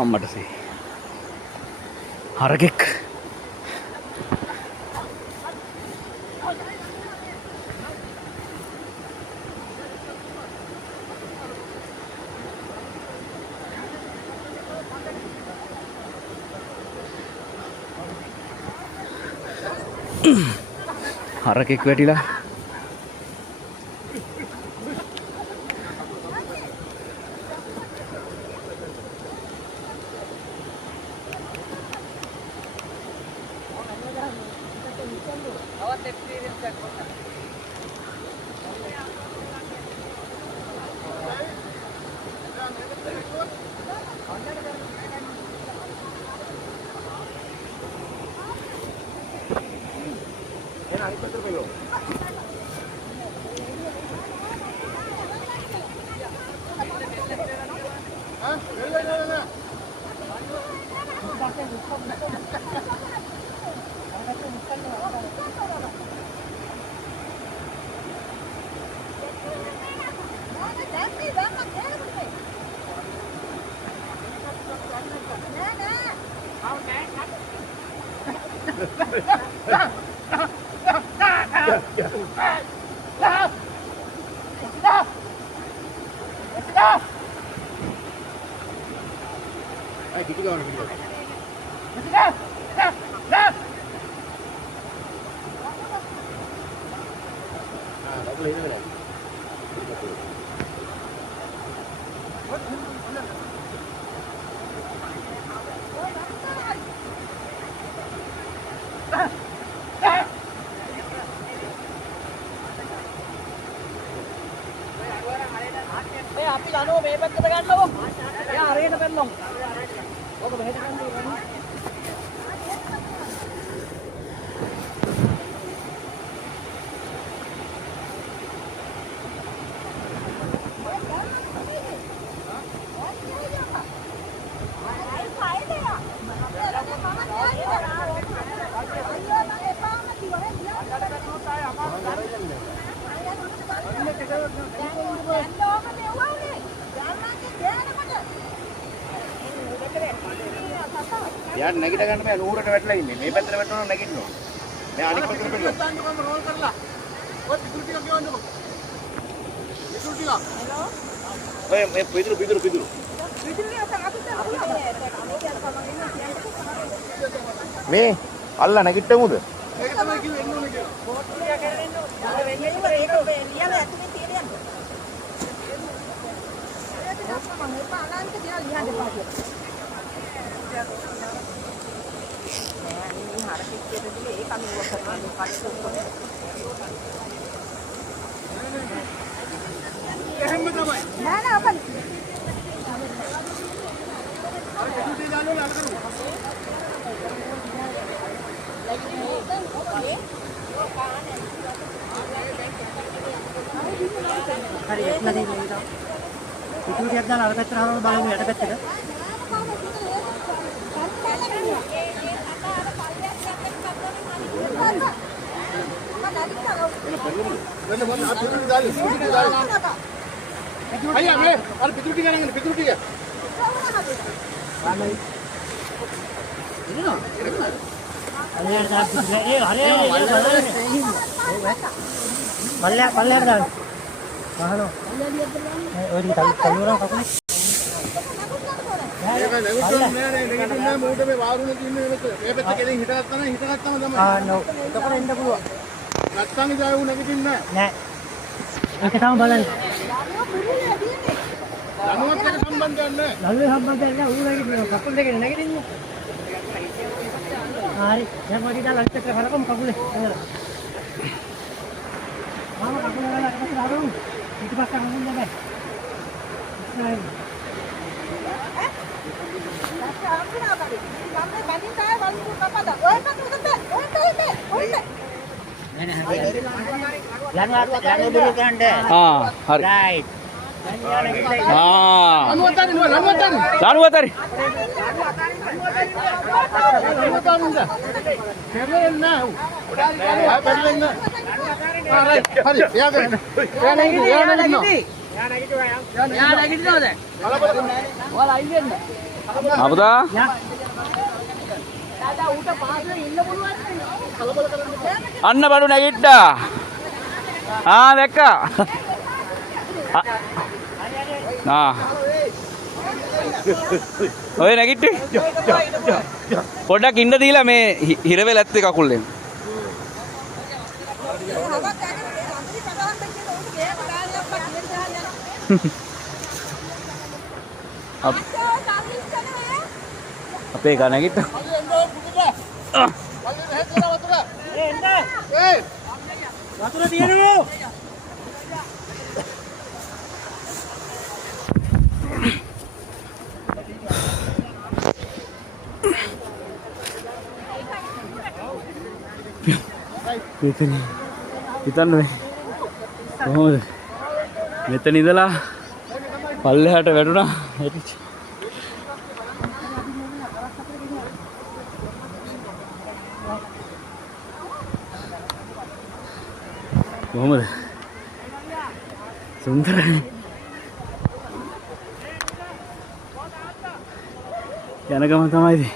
අම්මට සී හරකෙක් හරකෙක් වැටිලා අපි යනවා මේ පැත්තට ගන්නකො. එයා අරගෙන පෙන්නමු. ඔක මෙහෙට ගන්න ඉන්නේ. यार නැගිට ගන්න බෑ නූරට වැටලා ඉන්නේ මේ පැත්තට වැටුණා නැගින්න ඕන මේ අනිත් පැත්තට පෙන්නන්න දාන්නකම රෝල් කරලා ඔය පිටුරු ටික ගෙවන්නකො පිටුරු ටික හලෝ ඔය මේ පිටුරු පිටුරු මේ අල්ලා නැගිටමුද ඒක තමයි කිව්වේ එන්න ඕනේ කියලා බෝට් එක කරගෙන එන්න ඕනේ වෙන්නේ ඒක ලියලා ඇතුලේ තියලා යන්න ඒක තමයි මම අනාන්ත කියලා ලියන්න එපා කියලා හරි එක්ලා දෙන්න ඉතින් පිටුටියක් දාලා අර පැත්තට හරවලා බලමු යට පැත්තට අයියා මේ අර පිටුරු ටික ගන්න පිටුරු ටික අනේ ඉන්නෝ අනේ දාපු ඒ හරේ පල්ලෙහාට දාන්න වහනෝ ඔය ටික තල්ලුරා කකුලේ ඒක නෙවෙයි නෑ නෙගටිව් මූඩ් මේ වාරුනේ තින්නේ මේක මේ පැත්ත කෙලින් හිටගත්තා නම් හිටගත්තම තමයි ආ නෝ එතකොට එන්න පුළුවන් නැත්තම් ඉතින් ආයෙ නැගිටින්නේ නෑ නෑ ඒක තමයි බලන්න ලනුවත් එක සම්බන්ධයක් නෑ ලනුවේ සම්බන්ධයක් නෑ ඌ නැගිටිනවා කකුල් දෙකේ නැගිටින්නේ හරි දැන් මොකද දාලා අනිත් එක හරකම් කකුලේ එන්න මාම කකුල වල අරකට දාමු පිටිපස්සට හමුන්න බෑ ඉස්සරහින් ලනුවතරි අපදා අන්න බඩු නැගිට්ටා. දැක්කා. ඔය නැගිට්ටේ. පොඩ්ඩක් ඉන්න දීලා මේ හිර වෙලා ඇත්තේ කකුල්ලෙන්. අපේ එක නැගිට්ටා. වතුර තියෙනවෝ. හිතන්න කොහොමද මෙතන ඉඳලා පල්ලෙහාට වැටුණා. කොහොමද සුන්දරයි. යන ගම තමයි